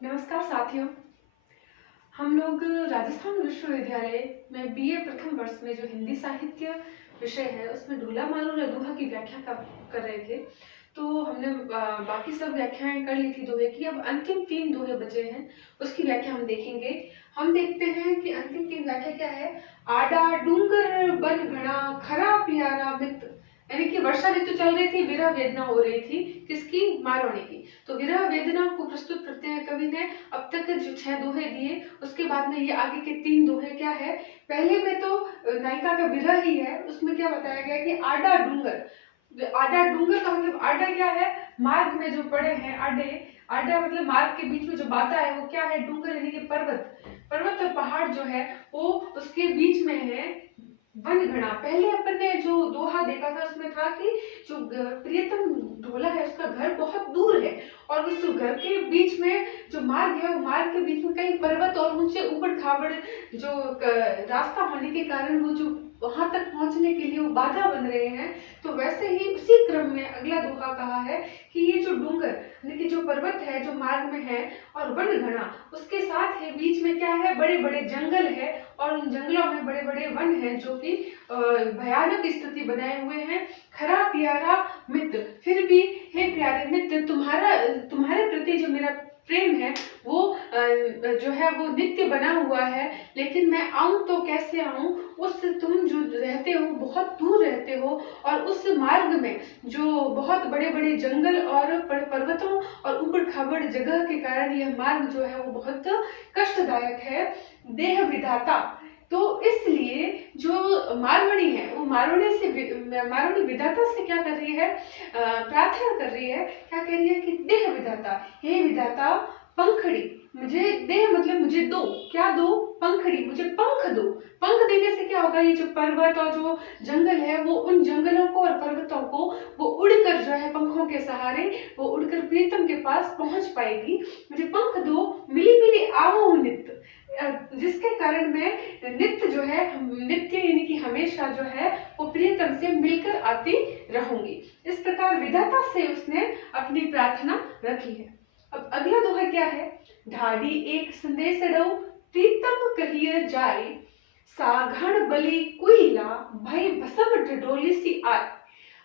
नमस्कार साथियों। हम लोग राजस्थान विश्वविद्यालय में बीए प्रथम वर्ष में जो हिंदी साहित्य विषय है उसमें ढोला मारू रे दोहा की व्याख्या कर रहे थे। तो हमने बाकी सब व्याख्याएं कर ली थी दोहे की। अब अंतिम 3 दोहे बचे हैं, उसकी व्याख्या हम देखेंगे। हम देखते हैं कि अंतिम 3 व्याख्या क्या है। आडा डूंगर बन घना खरा प्यारा मित, यानी कि वर्षा ऋतु चल रही थी, विरह वेदना हो रही थी। किसकी? मारवाणी की। तो विरह वेदना को प्रस्तुत करते हुए कवि ने अब तक जो 6 दोहे दिए, उसके बाद में ये आगे के 3 दोहे क्या है। पहले में तो नायिका का विरह ही है, उसमें क्या बताया गया कि आडा डूंगर। आडा डूंगर का मतलब आडा क्या है? मार्ग में जो पड़े हैं आडे। आडा मतलब मार्ग के बीच में जो बाधा है वो क्या है? डूंगर, यानी कि पर्वत। पर्वत और पहाड़ जो है वो उसके बीच में है। वन घना, पहले अपन ने जो दोहा देखा था उसमें था कि जो प्रियतम ढोला है उसका घर बहुत दूर है, और उस घर के बीच में जो मार्ग है वो मार्ग के बीच में कई पर्वत और ऊंचे ऊबड़ खाबड़ जो रास्ता होने के कारण वो जो वहां तक पहुंचने के लिए वो बाधा बन रहे हैं। तो वैसे ही उसी क्रम में अगला दोहा कहा है कि ये जो डूंगर यानी कि जो पर्वत है जो मार्ग में है, और वन घना उसके साथ है बीच में क्या है? बड़े बड़े जंगल है, और उन जंगलों में बड़े बड़े वन हैं जो कि भयानक स्थिति बनाए हुए हैं। खरा प्यारा मित्र, फिर भी हे प्यारे मित्र, तुम्हारे प्रति जो मेरा प्रेम है वो जो है वो नित्य बना हुआ है, लेकिन मैं आऊं तो कैसे आऊं? उस तुम जो रहते हो बहुत दूर रहते हो, और उस मार्ग में जो बहुत बड़े बड़े जंगल और पर्वतों और ऊबड़ खाबड़ जगह के कारण यह मार्ग जो है वो बहुत कष्टदायक है। देह विधाता, तो इसलिए जो मारवाड़ी है वो मारवाड़ी विधाता से क्या कर रही है? प्रार्थना कर रही है। क्या कह रही है कि देह विधाता, हे विधाता पंखड़ी, मुझे देह मतलब मुझे दो। क्या दो? पंखड़ी, मुझे पंख दो। पंख देने से क्या होगा? ये जो पर्वत और जो जंगल है वो उन जंगलों को और पर्वतों को वो उड़कर जो है पंखों के सहारे वो उड़कर प्रीतम के पास पहुंच पाएगी। मुझे पंख दो, मिली मिली आवो नित्य, जिसके कारण मैं नित्य जो है नित्य यानी कि हमेशा जो है वो प्रियतम से मिलकर आती रहूंगी। इस प्रकार विधाता से उसने अपनी प्रार्थना रखी है। अब अगला दोहा क्या है? ढाडी एक संदेश डो प्रीतम कहिए जाए, साघण बलि कुइला भय भसम ढडोली सी आए।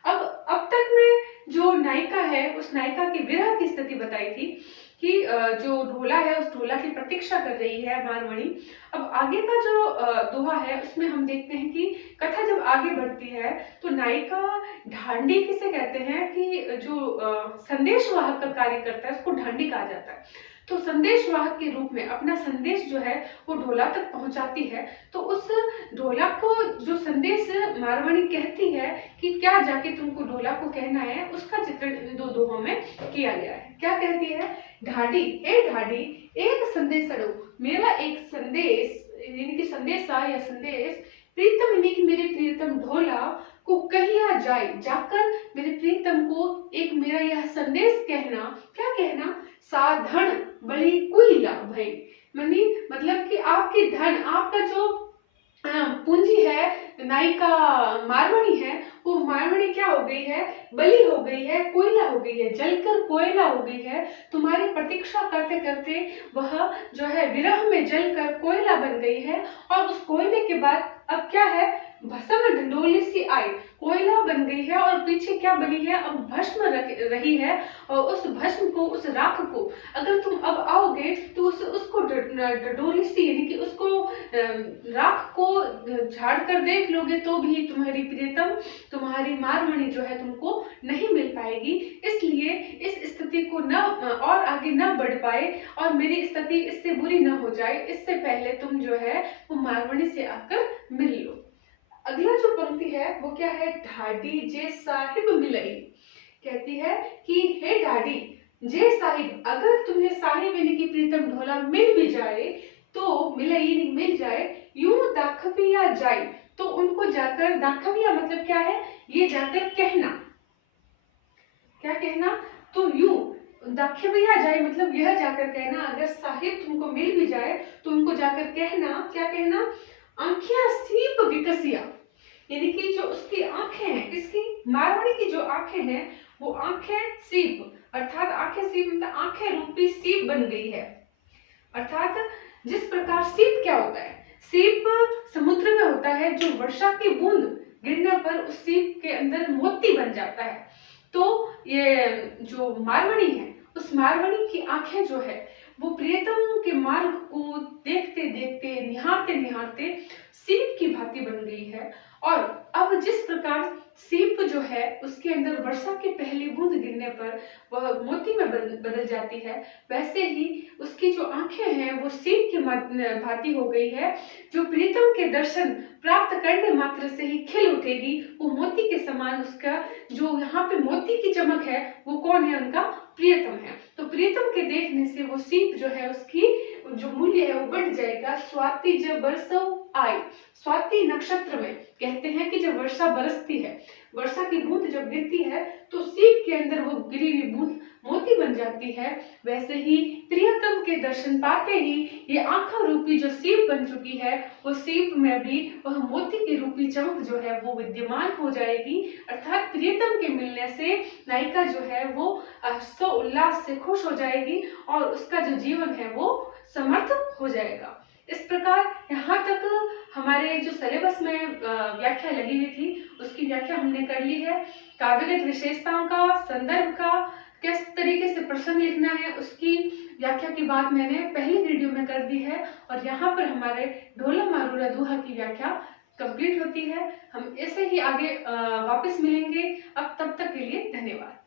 अब तक में जो नायिका है उस नायिका की विरह की स्थिति बताई थी कि जो ढोला है उस ढोला की प्रतीक्षा कर रही है मारवाणी। अब आगे का जो दोहा है उसमें हम देखते हैं कि कथा जब आगे बढ़ती है तो नायिका ढांडी किसे कहते हैं कि जो संदेशवाहक का कार्य करता है उसको ढांडी कहा जाता है। तो संदेशवाहक के रूप में अपना संदेश जो है वो ढोला तक पहुंचाती है। तो उस ढोला को जो संदेश मारवाणी कहती है कि क्या जाके तुमको ढोला को कहना है, उसका चित्रण इन 2 दोहों में किया गया है। क्या कहती है? ढाडी, हे ढाडी एक संदेश दो, मेरा एक संदेश यानी कि संदेशा या संदेश प्रीतम यानी कि मेरे प्रियतम ढोला को कहिया जाए, जाकर मेरे प्रियतम को एक मेरा यह संदेश कहना। क्या कहना? साधन बलि कुइला भई, मतलब कि आपके धन, आपका जो पूंजी है, नायिका मारवाड़ी है, वो मारवाड़ी क्या हो गई है? बलि हो गई है, कोयला हो गई है, जलकर कोयला हो गई है। तुम्हारी प्रतीक्षा करते करते वह जो है विरह में जलकर कोयला बन गई है, और उस कोयले के बाद अब क्या है? भस्म ढंडोली सी आई, कोयला बन गई है और पीछे क्या बनी है? अब भस्म रही है। और उस भस्म को, उस राख को अगर तुम अब आओगे तो उसको डडोली सी यानी कि उसको राख को झाड़ कर देख लोगे तो भी तुम्हारी प्रियतम, तुम्हारी मारवाणी जो है तुमको नहीं मिल पाएगी। इसलिए इस स्थिति को न और आगे न बढ़ पाए और मेरी स्थिति इससे बुरी न हो जाए, इससे पहले तुम जो है वो मारवाणी से आकर मिल लो। अगला जो पंक्ति है वो क्या है? ढाडी जे साहिब मिलई, कहती है कि हे ढाडी जे साहिब, अगर तुम्हें साहिब यानी कि प्रीतम ढोला मिल भी जाए तो मिलई मिल जाए, यूं दाखविया जाए, तो उनको जाकर, दाखविया मतलब क्या है? ये जाकर कहना। क्या कहना? तो यूं दाखविया जाए मतलब यह जाकर कहना, अगर साहिब तुमको मिल भी जाए तो उनको जाकर कहना। क्या कहना? आंखिया सीप विकसिया, यानी कि जो उसकी आंखें हैं, किसकी? मारवाड़ी की जो आंखें हैं वो आंखें सीप, अर्थात आंखें सीप मतलब आंखें रूपी सीप बन गई है। अर्थात जिस प्रकार सीप क्या होता है, सीप समुद्र में होता है, जो वर्षा की बूंद गिरने पर उस सीप के अंदर मोती बन जाता है। तो ये जो मारवाड़ी है, उस मारवाड़ी की आंखें जो है वो प्रियतम के मार्ग को देखते देखते, निहारते निहारते सीप की भांति बन गई है। और अब जिस प्रकार सीप जो है उसके अंदर वर्षा की पहली बूंद गिरने पर वह मोती में बदल जाती है, वैसे ही उसकी जो आंखें हैं वो सीप की भांति हो गई है, जो प्रीतम के दर्शन प्राप्त करने मात्र से ही खिल उठेगी। वो मोती के समान, उसका जो यहाँ पे मोती की चमक है वो कौन है, उनका प्रियतम है। तो प्रियतम के देखने से वो सीप जो है उसकी जो मूल्य है वो बढ़ जाएगा। स्वाति जब बरसो आई, स्वाति नक्षत्र में कहते हैं कि जब वर्षा बरसती है, वर्षा की बूंद जब गिरती है तो सीप के अंदर वो गिरी हुई बूंद मोती बन जाती है। वैसे ही प्रियतम के दर्शन पाते ही ये आंखों रूपी जो सीप बन चुकी है, वो सीप में भी वह मोती की रूपी चमक जो है वो विद्यमान हो जाएगी। अर्थात प्रियतम के मिलने से नायिका जो है वो हर्षो उल्लास से खुश हो जाएगी और उसका जो जीवन है वो समर्थ हो जाएगा। इस प्रकार यहाँ तक हमारे जो सिलेबस में व्याख्या लगी हुई थी उसकी व्याख्या हमने कर ली है। काव्यगत विशेषताओं का, संदर्भ का, किस तरीके से प्रसंग लिखना है, उसकी व्याख्या की बात मैंने पहले वीडियो में कर दी है। और यहाँ पर हमारे ढोला मारूला दोहा की व्याख्या कंप्लीट होती है। हम ऐसे ही आगे वापस मिलेंगे। अब तब तक के लिए धन्यवाद।